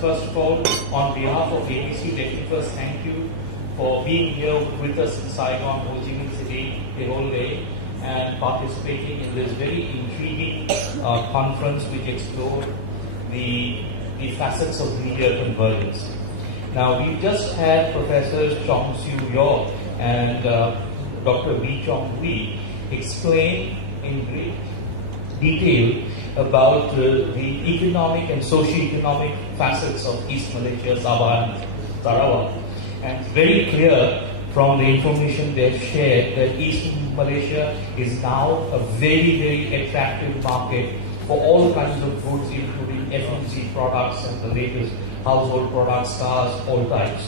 first of all, on behalf of ABC, let me first thank you for being here with us in Saigon, Ho Chi Minh City, the whole day, and participating in this very intriguing conference which explored the facets of media convergence. Now, we just had Professors Chong Siu Yaw and Dr. Wee Chong Hui explain in great detail about the economic and socio-economic facets of East Malaysia, Sabah and Sarawak. And it's very clear from the information they've shared that East Malaysia is now a very, very attractive market for all kinds of goods, including FMC products and the latest household products, cars, all types.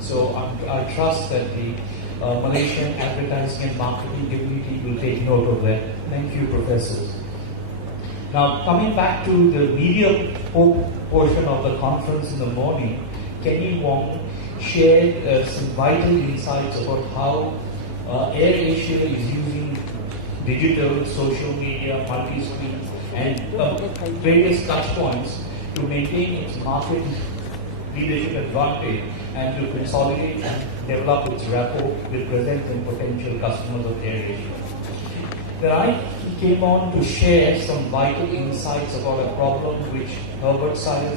So I trust that the Malaysian advertising and marketing community will take note of that. Thank you, professors. Now, coming back to the media portion of the conference in the morning, Kenny Wong shared some vital insights about how AirAsia is using digital, social media, multi-screen, and various touch points to maintain its market leadership advantage and to consolidate and develop its rapport with present and potential customers of AirAsia. Then I came on to share some vital insights about a problem which Herbert Simon,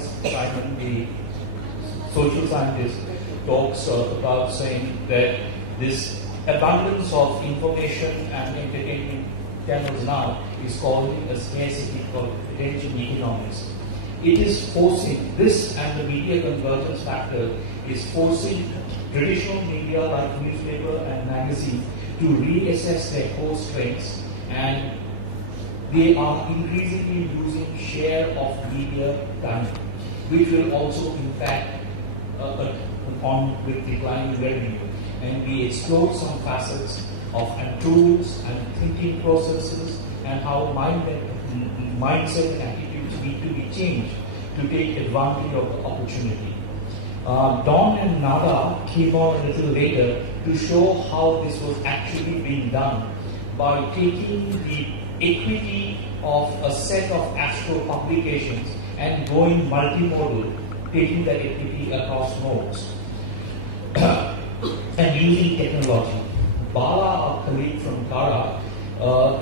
the social scientist, talks about, saying that this abundance of information and entertainment channels now is causing a scarcity called attention economics. It is forcing, this and the media convergence factor is forcing traditional media like newspaper and magazine to reassess their core strengths, and they are increasingly losing share of media time, which will also impact on with declining revenue. And we explored some facets of and tools and thinking processes and how mindset and attitudes need to be changed to take advantage of the opportunity. Don and Nada came on a little later to show how this was actually being done by taking the equity of a set of astro publications and going multimodal, taking that equity across modes and using technology. Bala, our colleague from Kara,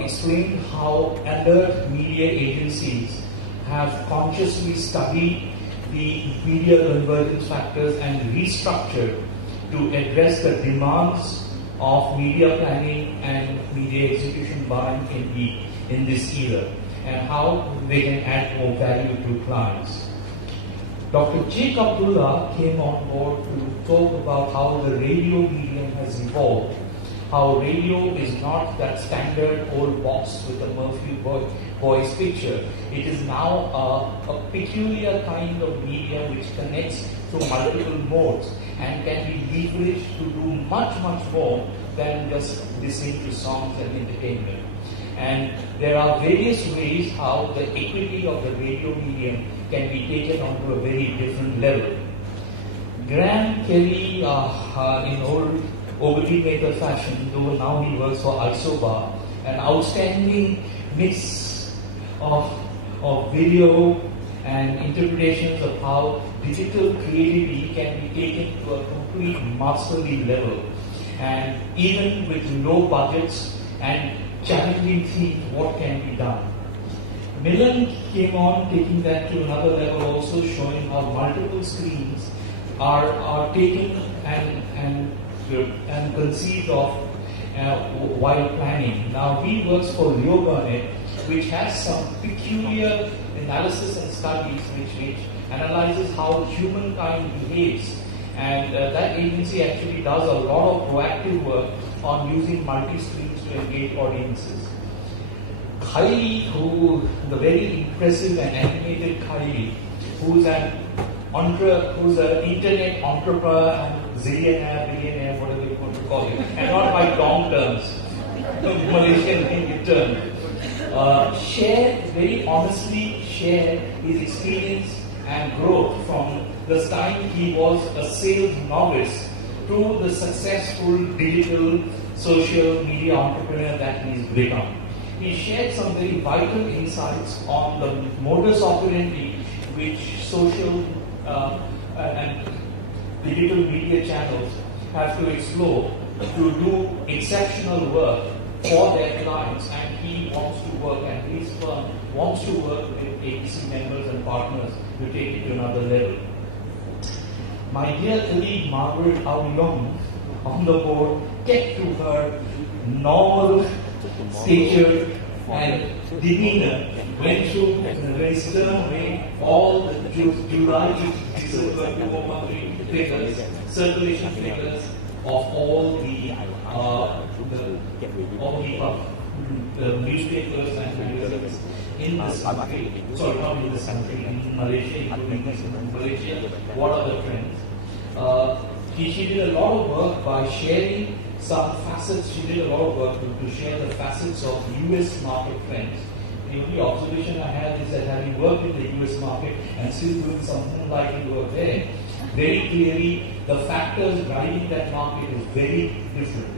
explained how alert media agencies have consciously studied the media convergence factors and restructured to address the demands of media planning and media execution buying in this era, and how they can add more value to clients. Dr. Jake Abdullah came on board to talk about how the radio medium has evolved, how radio is not that standard old box with a Murphy voice picture. It is now a peculiar kind of media which connects to multiple modes and can be leveraged to do much, much more than just listening to songs and entertainment. And there are various ways how the equity of the radio medium can be taken onto a very different level. Graham Kelly, in old Overly Maker fashion, though now he works for Isobar, an outstanding mix of video and interpretations of how digital creativity can be taken to a complete masterly level. And even with low budgets and challenging themes, what can be done? Milan came on taking that to another level, also showing how multiple screens are taken and conceived of while planning. Now he works for Leo Burnett, which has some peculiar analysis and studies which analyzes how humankind behaves. And that agency actually does a lot of proactive work on using multi-screens to engage audiences. Kylie, the very impressive and animated Kylie, who's an internet entrepreneur and zillionaire, billionaire, whatever you want to call it, and not by long terms, Malaysian term, very honestly shared his experience and growth from the time he was a sales novice to the successful digital social media entrepreneur that he's become. He shared some very vital insights on the modus operandi which social and digital media channels have to explore to do exceptional work for their clients, and he wants to work, and his firm wants to work with ABC members and partners to take it to another level. My dear colleague Margaret Aouyong on the board kept to her normal stature and demeanor, went through in a very stern way all the July to December 2013 figures, circulation figures of all the newspapers and magazines in this country. Sorry, not in this country, in Malaysia, including Malaysia. What are the trends? She did a lot of work by sharing some facets. She did a lot of work to share the facets of US market trends. The only observation I have is that having worked in the US market and still doing some moonlighting work there, very clearly the factors driving that market is very different.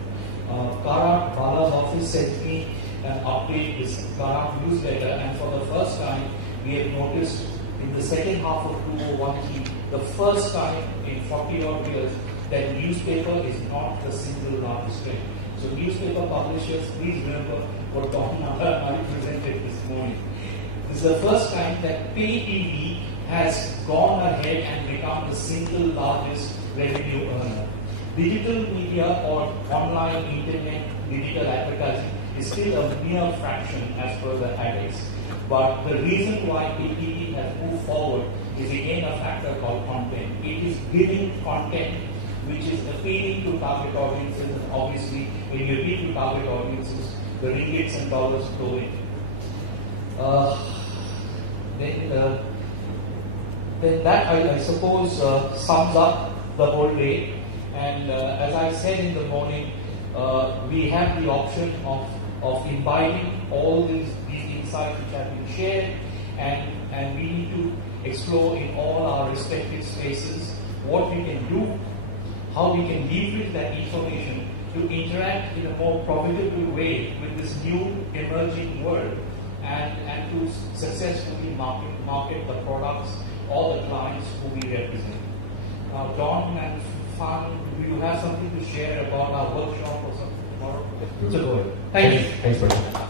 Karat Bala's office sent me an update, this Karat newsletter, and for the first time we have noticed in the second half of 2013, the first time in 40 odd years, that newspaper is not the single largest trend. So newspaper publishers, please remember what Dr. I presented this morning. This is the first time that pay TV has gone ahead and become the single largest revenue earner. Digital media or online internet digital advertising is still a mere fraction as per the index. But the reason why pay TV has moved forward is again a factor called content. It is giving content which is appealing to target audiences, and obviously when you appeal to target audiences, the ringgits and dollars flow in. Then that I suppose sums up the whole day. And as I said in the morning, we have the option of imbibing all these insights which have been shared, and we need to explore in all our respective spaces what we can do, how we can leverage that information to interact in a more profitable way with this new emerging world, and to successfully market the products or the clients who we represent. Now, John and Fan, do you have something to share about our workshop or something tomorrow? So go ahead. Thank you. Thanks, Bertrand.